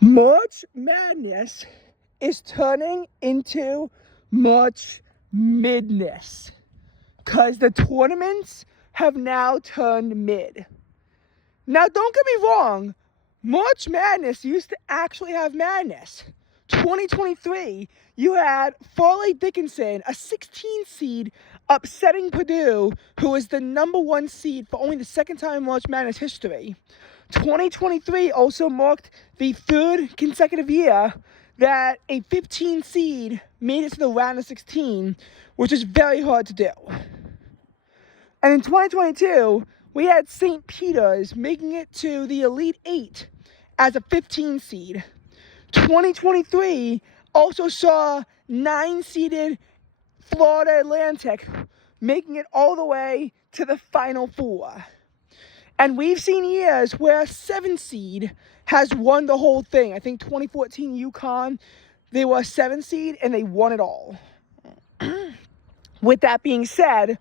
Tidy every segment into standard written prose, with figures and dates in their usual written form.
March Madness is turning into March Midness because the tournaments have now turned mid. Now, don't get me wrong, March Madness used to actually have madness. 2023, you had Farley Dickinson, a 16 seed, upsetting Purdue, who is the number one seed for only the second time in March Madness history. 2023 also marked the third consecutive year that a 15 seed made it to the round of 16, which is very hard to do. And in 2022, we had St. Peter's making it to the Elite Eight as a 15 seed. 2023 also saw 9-seeded Florida Atlantic making it all the way to the Final Four. And we've seen years where a 7 seed has won the whole thing. I think 2014 UConn, they were a 7 seed and they won it all. With that being said,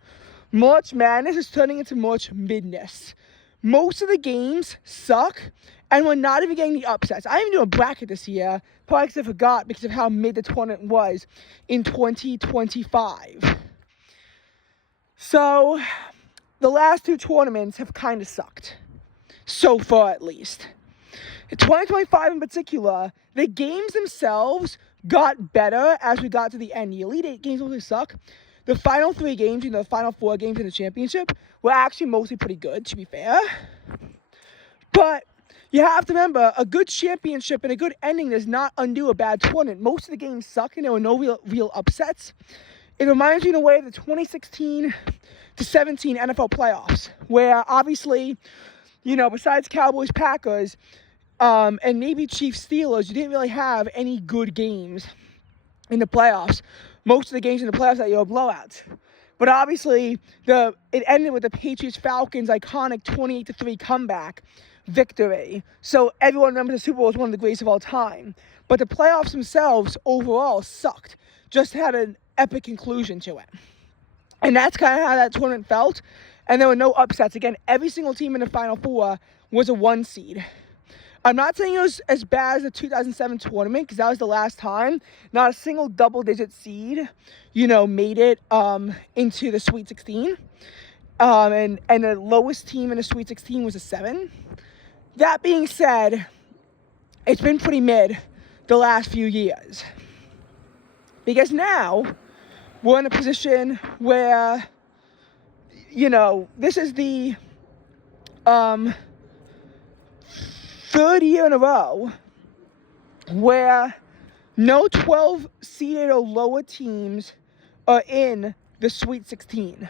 March Madness is turning into March Midness. Most of the games suck, and we're not even getting the upsets. I didn't even do a bracket this year, probably because I forgot because of how mid the tournament was in 2025. So, the last two tournaments have kind of sucked, so far at least. In 2025 in particular, the games themselves got better as we got to the end. The Elite Eight games mostly suck. The final 3 games, the final 4 games in the championship, were actually mostly pretty good, to be fair. But you have to remember, a good championship and a good ending does not undo a bad tournament. Most of the games suck, and there were no real upsets. It reminds me in a way of the 2016 to 17 NFL playoffs, where obviously, besides Cowboys, Packers, and maybe Chiefs, Steelers, you didn't really have any good games in the playoffs. Most of the games in the playoffs that year were blowouts. But obviously, it ended with the Patriots-Falcons iconic 28-3 comeback victory. So everyone remembers the Super Bowl as one of the greatest of all time. But the playoffs themselves overall sucked. Just had an epic conclusion to it. And that's kind of how that tournament felt. And there were no upsets. Again, every single team in the Final Four was a 1 seed. I'm not saying it was as bad as the 2007 tournament, because that was the last time. Not a single double-digit seed, made it into the Sweet 16. And the lowest team in the Sweet 16 was a 7. That being said, it's been pretty mid the last few years. Because now, we're in a position where, this is the 3rd year in a row where no 12-seeded or lower teams are in the Sweet 16.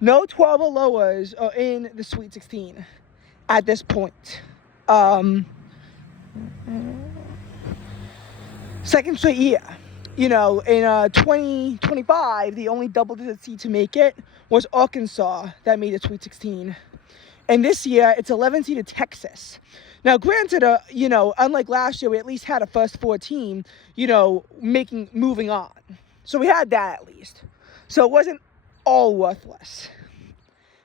No 12 or lowers are in the Sweet 16 at this point. Second straight year. In 2025, the only double-digit seed to make it was Arkansas that made the Sweet 16. And this year, it's 11-seeded Texas. Now, granted, unlike last year, we at least had a first 4 team, moving on. So we had that at least. So it wasn't all worthless.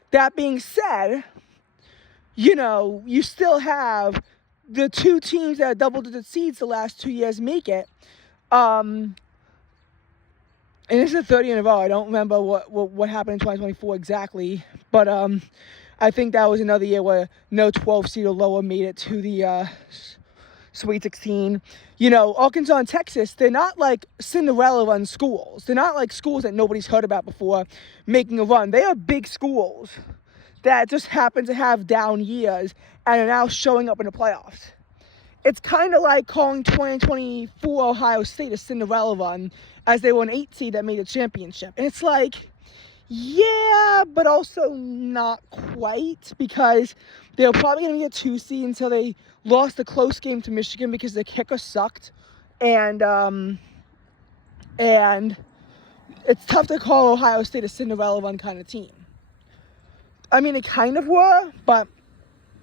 That being said, you still have the 2 teams that are double-digit seeds the last 2 years make it. And this is the 30th in a row. I don't remember what happened in 2024 exactly, but I think that was another year where no 12 seed or lower made it to the Sweet 16. Arkansas and Texas, they're not like Cinderella run schools. They're not like schools that nobody's heard about before making a run. They are big schools that just happen to have down years and are now showing up in the playoffs. It's kind of like calling 2024 Ohio State a Cinderella run, as they were an 8 seed that made a championship. And it's like, yeah, but also not quite, because they were probably going to be a 2 seed until they lost a close game to Michigan because the kicker sucked. And it's tough to call Ohio State a Cinderella run kind of team. I mean, they kind of were, but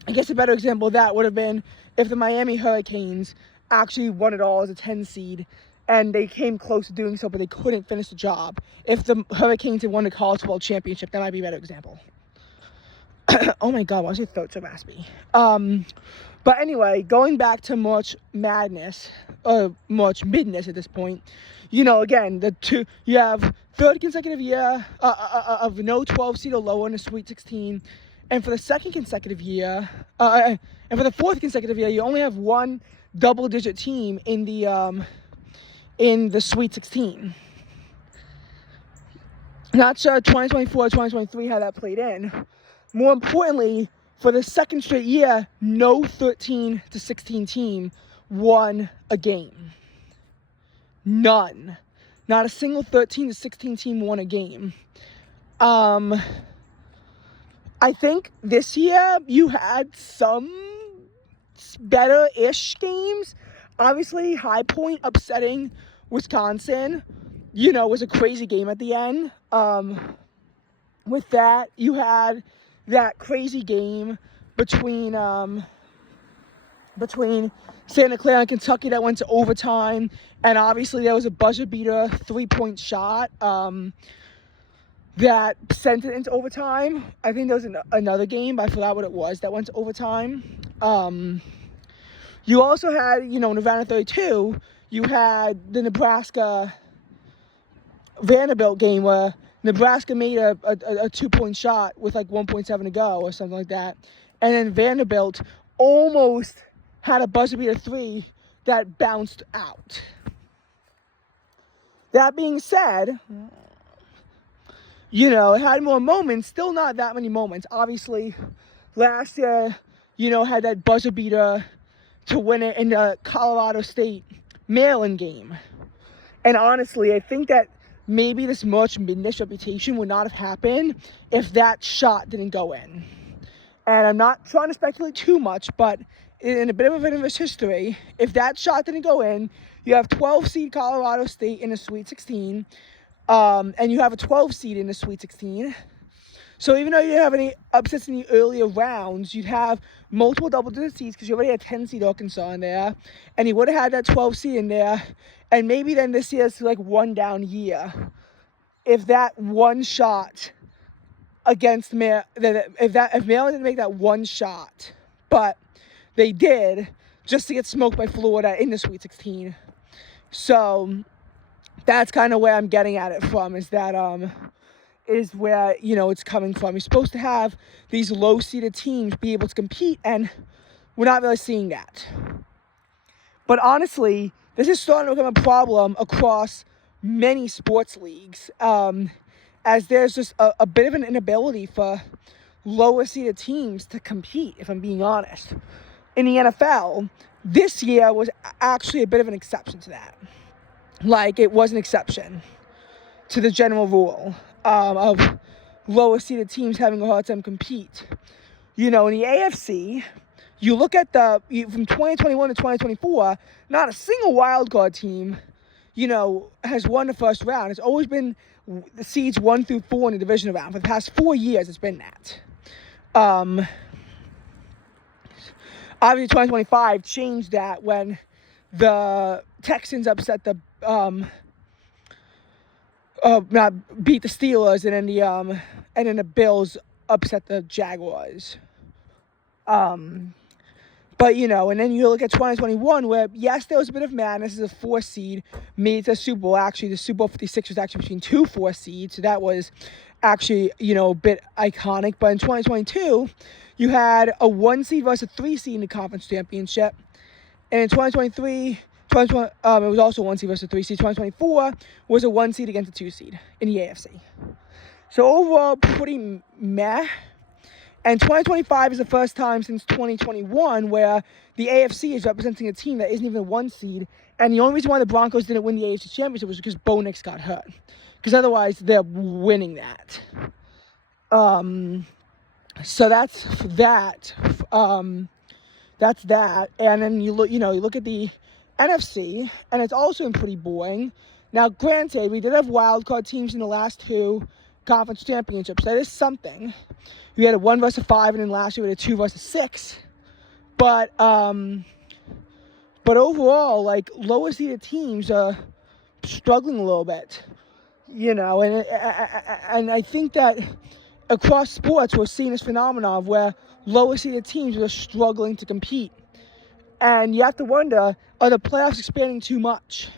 I guess a better example of that would have been if the Miami Hurricanes actually won it all as a 10 seed, and they came close to doing so, but they couldn't finish the job. If the Hurricanes had won the college football championship, that might be a better example. Oh my God, why is your throat so raspy? But anyway, going back to March Madness, March Midness at this point, again, you have third consecutive year of no 12 seed or lower in the Sweet 16, and for the second consecutive year, and for the fourth consecutive year, you only have one double-digit team in the Sweet 16. Not sure 2024, 2023 how that played in. More importantly, for the second straight year, no 13 to 16 team won a game. None. Not a single 13 to 16 team won a game. I think this year you had some better-ish games. Obviously, High Point upsetting Wisconsin, was a crazy game at the end. With that, you had that crazy game between Santa Clara and Kentucky that went to overtime, and obviously there was a buzzer beater 3-point shot that sent it into overtime. I think there was another game, but I forgot what it was, that went to overtime. You also had, Nevada 32, you had the Nebraska Vanderbilt game where Nebraska made a 2-point shot with like 1.7 to go or something like that. And then Vanderbilt almost had a buzzer beater 3 that bounced out. That being said, it had more moments, still not that many moments. Obviously, last year, had that buzzer beater to win it in the Colorado State Maryland game. And honestly, I think that maybe this March Midness reputation would not have happened if that shot didn't go in. And I'm not trying to speculate too much, but in a bit of inverse history, if that shot didn't go in, you have 12 seed Colorado State in the Sweet 16, and you have a 12 seed in the Sweet 16. So even though you didn't have any upsets in the earlier rounds, you'd have multiple double-digit seeds because you already had 10 seed Arkansas in there, and you would have had that 12 seed in there, and maybe then this year's like one down year. If that one shot against if Maryland didn't make that one shot, but they did, just to get smoked by Florida in the Sweet 16. So that's kind of where I'm getting at it from, is where, it's coming from. You're supposed to have these low-seeded teams be able to compete, and we're not really seeing that. But honestly, this is starting to become a problem across many sports leagues, as there's just a bit of an inability for lower-seeded teams to compete, if I'm being honest. In the NFL, this year was actually a bit of an exception to that. Like, it was an exception to the general rule of lower-seeded teams having a hard time compete. In the AFC, you look at from 2021 to 2024, not a single wildcard team, has won the first round. It's always been the seeds 1 through 4 in the divisional round. For the past 4 years, it's been that. Obviously, 2025 changed that when the Texans upset beat the Steelers, and then the Bills upset the Jaguars. But, and then you look at 2021 where, yes, there was a bit of madness as a 4 seed made it to the Super Bowl. Actually, the Super Bowl 56 was actually between 2 4 seeds, so that was actually, a bit iconic. But in 2022, you had a 1 seed versus a 3 seed in the conference championship. And in 2023, it was also 1 seed versus a 3 seed. 2024 was a 1 seed against a 2 seed in the AFC. So overall, pretty meh. And 2025 is the first time since 2021 where the AFC is representing a team that isn't even a 1 seed. And the only reason why the Broncos didn't win the AFC Championship was because Bo Nix got hurt. Because otherwise, they're winning that. So that's that. That's that. And then you look at the NFC, and it's also been pretty boring. Now, granted, we did have wild card teams in the last 2 conference championships. That is something. We had a 1 versus 5, and then last year we had a 2 versus 6. But overall, like, lower seeded teams are struggling a little bit, and I think that across sports we're seeing this phenomenon of where lower seeded teams are struggling to compete. And you have to wonder, are the playoffs expanding too much?